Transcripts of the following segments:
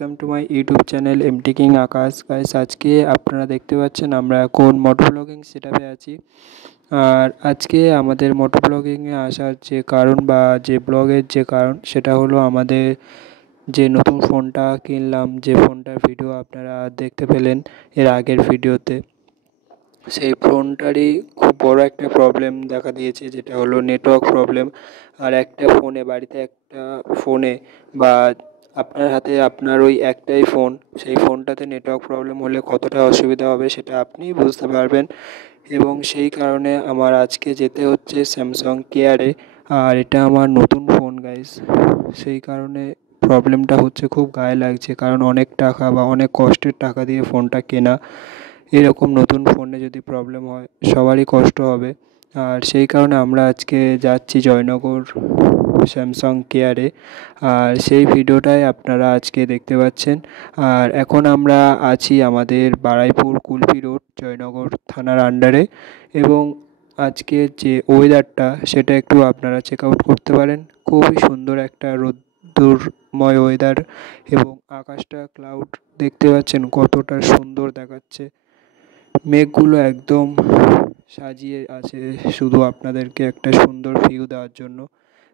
Welcome to my YouTube channel MT king Akash. Guys, আজকে আপনারা দেখতে পাচ্ছেন আমরা এখন মোটো ব্লগিং সেটআপে আছি। আর আজকে আমাদের মোটো ব্লগিংয়ে আসার যে কারণ বা যে ব্লগের যে কারণ সেটা হলো আমাদের যে নতুন ফোনটা কিনলাম, যে ফোনটার ভিডিও আপনারা দেখতে পেলেন এর আগের ভিডিওতে। সেই ফোনটারই খুব বড় একটা প্রবলেম দেখা দিয়েছে, যেটা হলো নেটওয়ার্ক প্রবলেম। আর একটা ফোনে, বাড়িতে একটা ফোনে বা আপনার হাতে আপনার ওই একটাই ফোন, সেই ফোনটাতে নেটওয়ার্ক প্রবলেম হলে কতটা অসুবিধা হবে সেটা আপনিই বুঝতে পারবেন। এবং সেই কারণে আমার আজকে যেতে হচ্ছে স্যামসাং কেয়ারে। আর এটা আমার নতুন ফোন গাইস, সেই কারণে প্রবলেমটা হচ্ছে, খুব গায়ে লাগছে, কারণ অনেক টাকা বা অনেক কষ্টের টাকা দিয়ে ফোনটা কেনা। এরকম নতুন ফোনে যদি প্রবলেম হয় সবারই কষ্ট হবে। আর সেই কারণে আমরা আজকে যাচ্ছি জয়নগর স্যামসাং কেয়ারে। আর সেই ভিডিওটাই আপনারা আজকে দেখতে পাচ্ছেন। আর এখন আমরা আছি আমাদের বারাইপুর কুলপি রোড, জয়নগর থানার আন্ডারে। এবং আজকের যে ওয়েদারটা সেটা একটু আপনারা চেক আউট করতে পারেন। খুবই সুন্দর একটা রোদ্দুরময় ওয়েদার, এবং আকাশটা ক্লাউড দেখতে পাচ্ছেন কতটা সুন্দর দেখাচ্ছে। মেঘগুলো একদম সাজিয়ে আছে শুধু আপনাদেরকে একটা সুন্দর ভিউ দেওয়ার জন্য।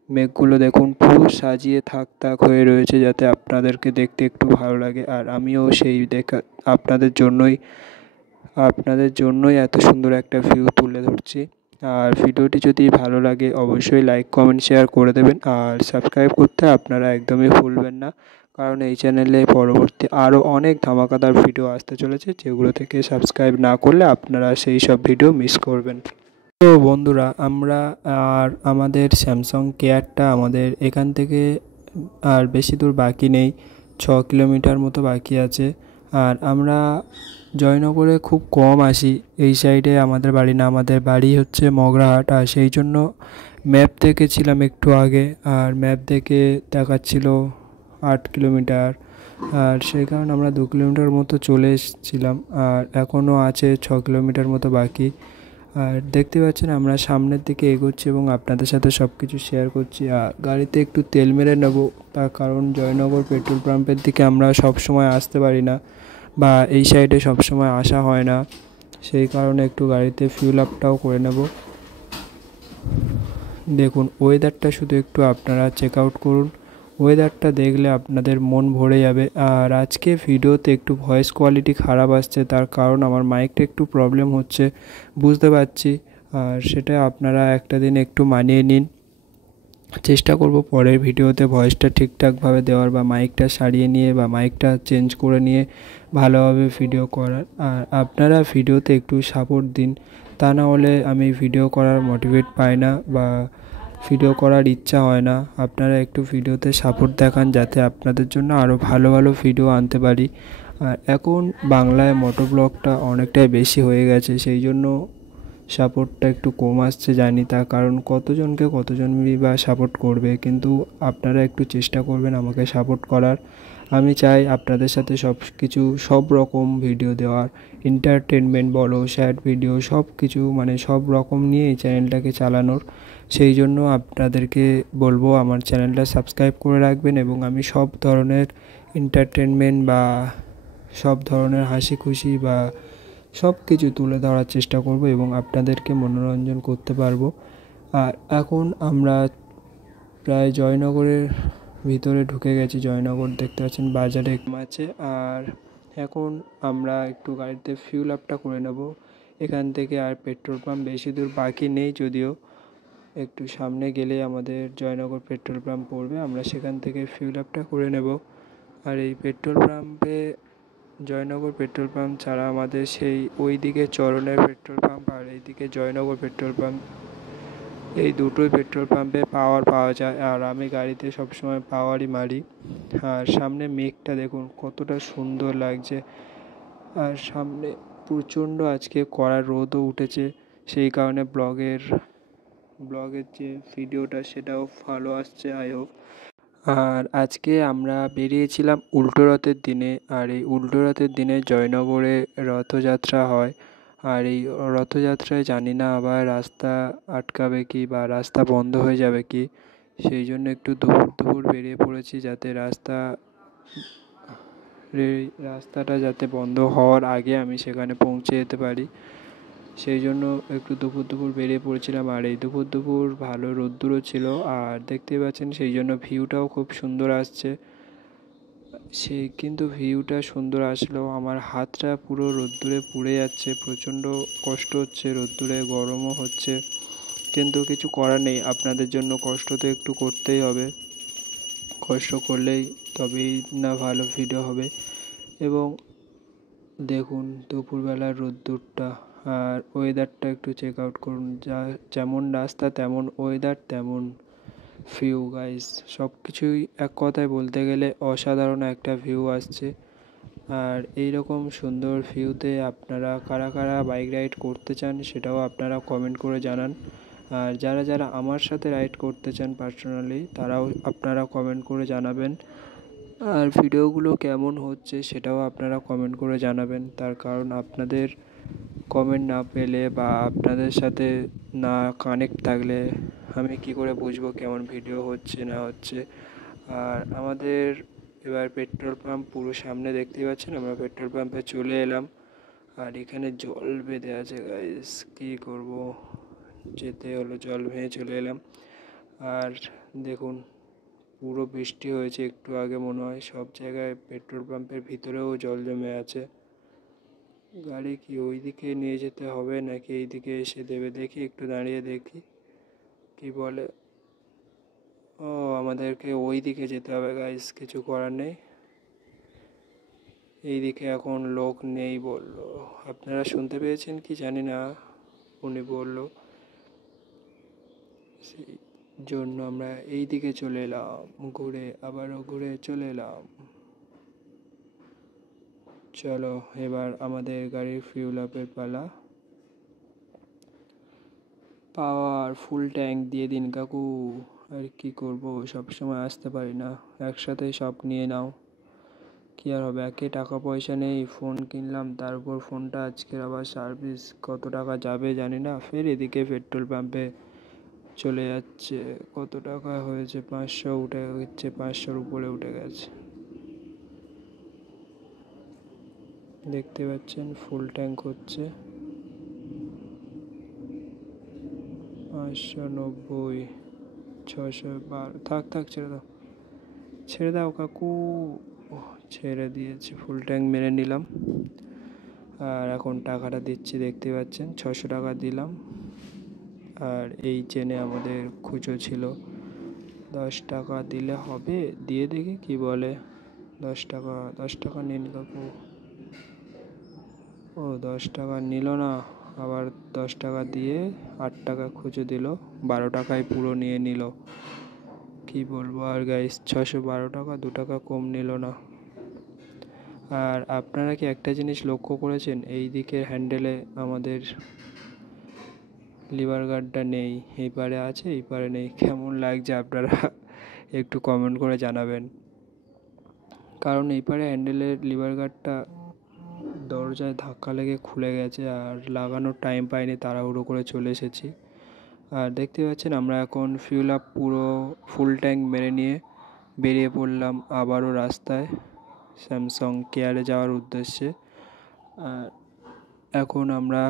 মেঘগুলো দেখুন পুরো সাজিয়ে থাক থাক হয়ে রয়েছে, যাতে আপনাদেরকে দেখতে একটু ভালো লাগে। আর আমিও সেই আপনাদের জন্যই এত সুন্দর একটা ভিউ তুলে ধরছি। আর ভিডিওটি যদি ভালো লাগে অবশ্যই লাইক কমেন্ট শেয়ার করে দেবেন। আর সাবস্ক্রাইব করতে আপনারা একদমই ভুলবেন না, কারণ এই চ্যানেলে পরবর্তী আরও অনেক ধামাকাদার ভিডিও আসতে চলেছে, যেগুলো থেকে সাবস্ক্রাইব না করলে আপনারা সেই সব ভিডিও মিস করবেন। তো বন্ধুরা, আমরা আর আমাদের স্যামসাং কেয়ারটা আমাদের এখান থেকে আর বেশি দূর বাকি নেই, 6 কিলোমিটার মতো বাকি আছে। আর আমরা জয়নগরে খুব কম আসি, এই সাইডে আমাদের বাড়ি না, আমাদের বাড়ি হচ্ছে মগরাহাট। আর সেই জন্য ম্যাপ দেখেছিলাম একটু আগে, আর ম্যাপ দেখে দেখাচ্ছিল 8 কিলোমিটার। আর সেই কারণে আমরা 2 কিলোমিটার মতো চলে এসেছিলাম, আর এখনও আছে 6 কিলোমিটার মতো বাকি। আর দেখতে পাচ্ছেন আমরা সামনের দিকে এগোচ্ছি এবং আপনাদের সাথে সব কিছু শেয়ার করছি। আর গাড়িতে একটু তেল মেরে নেবো, তার কারণ জয়নগর পেট্রোল পাম্পের দিকে আমরা সব সময় আসতে পারি না, বা এই সাইডে সব সময় আসা হয় না। সেই কারণে একটু গাড়িতে ফিউল আপটাও করে নেব। দেখুন ওয়েদারটা শুধু একটু আপনারা চেক আউট করুন, ওয়েদারটা দেখলে আপনাদের মন ভরে যাবে। আর আজকে ভিডিওতে একটু ভয়েস কোয়ালিটি খারাপ আসছে, তার কারণ আমার মাইকটা একটু প্রবলেম হচ্ছে, বুঝতে পারছি। আর সেটা আপনারা একটা দিন একটু মানিয়ে নিন। চেষ্টা করব পরের ভিডিওতে ভয়েসটা ঠিকঠাকভাবে দেওয়ার, বা মাইকটা সারিয়ে নিয়ে বা মাইকটা চেঞ্জ করে নিয়ে ভালোভাবে ভিডিও করার। আর আপনারা ভিডিওতে একটু সাপোর্ট দিন, তা না হলে আমি ভিডিও করার মোটিভেট পাই না বা ভিডিও করার ইচ্ছা হয় না। আপনারা একটু ভিডিওতে সাপোর্ট দেখান, যাতে আপনাদের জন্য আরও ভালো ভালো ভিডিও আনতে পারি। আর এখন বাংলায় মোটো ব্লগটা অনেকটাই বেশি হয়ে গেছে, সেই জন্য সাপোর্টটা একটু কম আসছে জানি, তার কারণ কতজনই বা সাপোর্ট করবে। কিন্তু আপনারা একটু চেষ্টা করবেন আমাকে সাপোর্ট করার। আমি চাই আপনাদের সাথে সব রকম ভিডিও দেওয়ার, এন্টারটেনমেন্ট বলো, স্যাড ভিডিও, সব কিছু মানে সব রকম নিয়ে এই চ্যানেলটাকে চালানোর। সেই জন্য আপনাদেরকে বলবো আমার চ্যানেলটা সাবস্ক্রাইব করে রাখবেন, এবং আমি সব ধরনের এন্টারটেনমেন্ট বা সব ধরনের হাসি খুশি বা সব কিছু তুলে ধরার চেষ্টা করব, এবং আপনাদেরকে মনোরঞ্জন করতে পারবো। আর এখন আমরা প্রায় জয়নগরের ভিতরে ঢুকে গেছি। জয়নগর দেখতে পাচ্ছেন বাজারে আছে। আর এখন আমরা একটু গাড়িতে ফিউল আপটা করে নেব এখান থেকে। আর পেট্রোল পাম্প বেশি দূর বাকি নেই, যদিও একটু সামনে গেলে আমাদের জয়নগর পেট্রোল পাম্প পড়বে, আমরা সেখান থেকে ফিউল আপটা করে নেব। আর এই পেট্রোল পাম্পে, জয়নগর পেট্রোল পাম্প ছাড়া আমাদের সেই ওই দিকে চরণের পেট্রোল পাম্প আর এইদিকে জয়নগর পেট্রোল পাম্প, এই দুটোই পেট্রোল পাম্পে পাওয়া যায়। আর আমি গাড়িতে সবসময় পাওয়ারই মারি। আর সামনে মেঘটা দেখুন কতটা সুন্দর লাগছে। আর সামনে প্রচণ্ড আজকে কড়া রোদও উঠেছে, সেই কারণে ব্লগের যে ভিডিওটা সেটাও ভালো আসছে আই হোপ। আর আজকে আমরা বেরিয়েছিলাম উল্টো রথের দিনে। আর এই উল্টো রথের দিনে জয়নগরে রথযাত্রা হয়। আর এই রথযাত্রায় জানি না আবার রাস্তা আটকাবে কি বা রাস্তা বন্ধ হয়ে যাবে কি, সেই জন্য একটু দুপুর বেরিয়ে পড়েছি, যাতে রাস্তাটা যাতে বন্ধ হওয়ার আগে আমি সেখানে পৌঁছে যেতে পারি, সেই জন্য একটু দুপুর বেরিয়ে পড়েছিলাম। আর এই দুপুর ভালো রোদ্দুরও ছিল, আর দেখতেই পাচ্ছেন সেই জন্য ভিউটাও খুব সুন্দর আসছে। কিন্তু ভিউটা সুন্দর আসলেও আমার হাতটা পুরো রোদ্দুরে পুড়ে যাচ্ছে, প্রচণ্ড কষ্ট হচ্ছে, রোদ্দুরে গরমও হচ্ছে, কিন্তু কিছু করার নেই। আপনাদের জন্য কষ্ট তো একটু করতেই হবে, কষ্ট করলেই তবেই না ভালো ভিডিও হবে। এবং দেখুন দুপুরবেলার রোদ্দুরটা, আর ওয়েদারটা একটু চেক আউট করুন, যেমন রাস্তা তেমন ওয়েদার তেমন ভিউ গাইস, সব কিছুই এক কথায় বলতে গেলে অসাধারণ একটা ভিউ আসছে। আর এই রকম সুন্দর ভিউতে আপনারা কারা কারা বাইক রাইড করতে চান সেটাও আপনারা কমেন্ট করে জানান। আর যারা যারা আমার সাথে রাইড করতে চান পার্সোনালি, তারাও আপনারা কমেন্ট করে জানাবেন। আর ভিডিওগুলো কেমন হচ্ছে সেটাও আপনারা কমেন্ট করে জানাবেন, তার কারণ আপনাদের কমেন্ট না পেলে বা আপনাদের সাথে না কানেক্ট থাকলে আমি কি করে বুঝবো কেমন ভিডিও হচ্ছে না হচ্ছে। আর আমাদের এবার পেট্রোল পাম্প পুরো সামনে দেখতেই পাচ্ছেন, আমরা পেট্রোল পাম্পে চলে এলাম। আর এখানে জল বেঁধে আছে গাইস, কী করব, যেতে হলো, জল ভেঙে চলে এলাম। আর দেখুন পুরো বৃষ্টি হয়েছে একটু আগে, মনে হয় সব জায়গায় পেট্রোল পাম্পের ভিতরেও জল জমে আছে। গাড়ি কি ওই দিকে নিয়ে যেতে হবে নাকি এই দিকে এসে দেবে, দেখি একটু দাঁড়িয়ে দেখি কি বলে। ও, আমাদেরকে ওই দিকে যেতে হবে গাইস, কিছু করার নেই, এই দিকে এখন লোক নেই বললো। আপনারা শুনতে পেয়েছেন কি জানি না, উনি বললো, সেই জন্য আমরা এই দিকে চলে এলাম, ঘুরে আবারও ঘুরে চলে এলাম। চলো এবার আমাদের গাড়ির ফিউল আপের পালা। পাওয়ার ফুল ট্যাঙ্ক দিয়ে দিন কাকু। আর কি করব, সবসময় আসতে পারি না, একসাথে সব নিয়ে নাও, কী আর হবে। একে টাকা পয়সা নেই, ফোন কিনলাম, তার উপর ফোনটা আজকের আবার সার্ভিস, কত টাকা যাবে জানি না। ফের এদিকে পেট্রোল পাম্পে চলে যাচ্ছে, কত টাকা হয়েছে, 500 উঠে গেছে, 500-র উপরে উঠে গেছে। দেখতে পাচ্ছেন ফুল ট্যাঙ্ক হচ্ছে 590, 612, থাক ছেড়ে দাও কাকু। ছেড়ে দিয়েছি, ফুল ট্যাঙ্ক মেরে নিলাম। আর এখন টাকাটা দিচ্ছি, দেখতে পাচ্ছেন 600 টাকা দিলাম। আর এই চেনে আমাদের খুচরো ছিল 10 টাকা, দিলে হবে, দিয়ে দেখি কি বলে। 10 টাকা নিন কাকু। ও 10 টাকা নিল না, আবার 10 টাকা দিয়ে 8 টাকা খুচরো দিল, 12 টাকায় পুরো নিয়ে নিল। কি বলবো আর গাইস, 612 টাকা, 2 টাকা কম নিল না। আর আপনারা কি একটা জিনিস লক্ষ্য করেছেন, এই দিকের হ্যান্ডেলে আমাদের লিভার গার্ডটা নেই, এই পারে আছে এই পারে নেই, কেমন লাগছে আপনারা একটু কমেন্ট করে জানাবেন। কারণ এই পারে হ্যান্ডেলের লিভার গার্ডটা দরজায় ধাক্কা লেগে খুলে গেছে, আর লাগানোর টাইম পাইনি, তাড়াহুড়ো করে চলে এসেছি। আর দেখতে পাচ্ছেন আমরা এখন ফিউল আপ পুরো ফুল ট্যাঙ্ক মেরে নিয়ে বেরিয়ে পড়লাম আবারও রাস্তায় স্যামসাং কেয়ারে যাওয়ার উদ্দেশ্যে। আর এখন আমরা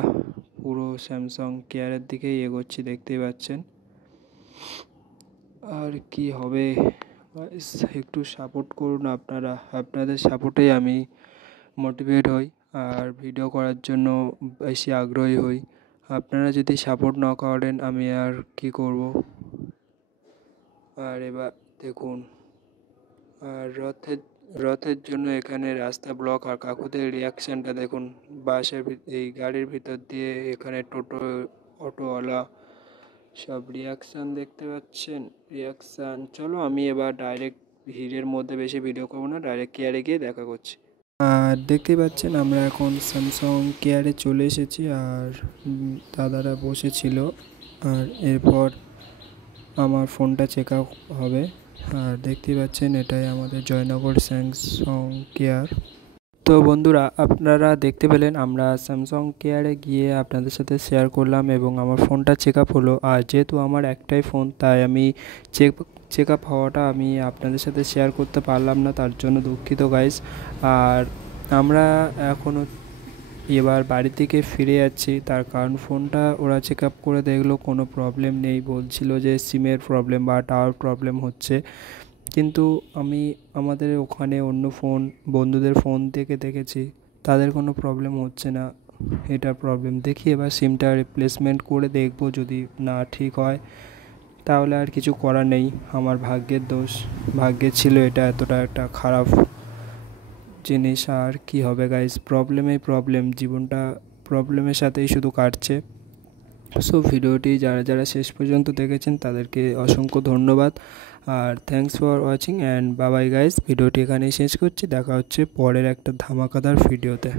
পুরো স্যামসাং কেয়ারের দিকেই এগোচ্ছি, দেখতেই পাচ্ছেন। আর কি হবে, একটু সাপোর্ট করুন আপনারা, আপনাদের সাপোর্টেই আমি মোটিভেট হই আর ভিডিও করার জন্য বেশি আগ্রহী হই। আপনারা যদি সাপোর্ট না করেন আমি আর কি করব। আর এবার দেখুন, আর রথের জন্য এখানে রাস্তা ব্লক, আর কাকুদের রিয়াকশানটা দেখুন, এই গাড়ির ভিতর দিয়ে এখানে টোটো অটোওয়ালা সব রিয়াকশান দেখতে পাচ্ছেন, রিয়াকশান। চলো আমি এবার ডাইরেক্ট ভিড়ের মধ্যে বেশি ভিডিও করবো না, ডাইরেক্ট কেয়ারে গিয়ে দেখা করছি। আর দেখতেই পাচ্ছেন আমরা এখন স্যামসাং কেয়ারে চলে এসেছি, আর দাদারা বসেছিল, আর এরপর আমার ফোনটা চেক আউট হবে। আর দেখতেই পাচ্ছেন এটাই আমাদের জয়নগর স্যামসাং কেয়ার। তো বন্ধুরা আপনারা দেখতে পেলেন আমরা স্যামসাং কেয়ারে গিয়ে আপনাদের সাথে শেয়ার করলাম এবং আমার ফোনটা চেক আপ হলো। আর যেহেতু আমার একটাই ফোন, তাই আমি চেক চেক আপ হওয়াটা আমি আপনাদের সাথে শেয়ার করতে পারলাম না, তার জন্য দুঃখিত গাইস। আর আমরা এখনও এবার বাড়ি থেকে ফিরে যাচ্ছি, তার কারণ ফোনটা ওরা চেক আপ করে দেখলো কোনো প্রবলেম নেই, বলছিল যে সিমের প্রবলেম বা টাওয়ার প্রবলেম হচ্ছে। কিন্তু আমি আমাদের ওখানে অন্য ফোন বন্ধুদের ফোন থেকে দেখেছি তাদের কোনো প্রবলেম হচ্ছে না, এটা প্রবলেম। দেখি এবার সিমটা রিপ্লেসমেন্ট করে দেখব, যদি না ঠিক হয় তাহলে আর কিছু করার নেই, আমার ভাগ্যের দোষ, ভাগ্যে ছিল এটা এতটা একটা খারাপ জিনিস। আর কি হবে গাইস, প্রবলেমেই প্রবলেম, জীবনটা প্রবলেমের সাথেই শুধু কাটছে। সো ভিডিওটি যারা যারা শেষ পর্যন্ত দেখেছেন তাদেরকে অসংখ্য ধন্যবাদ, আর thanks for watching and bye bye guys. ভিডিওটি এখানেই শেষ করছি, দেখা হচ্ছে পরের একটা ধামাকাদার ভিডিওতে।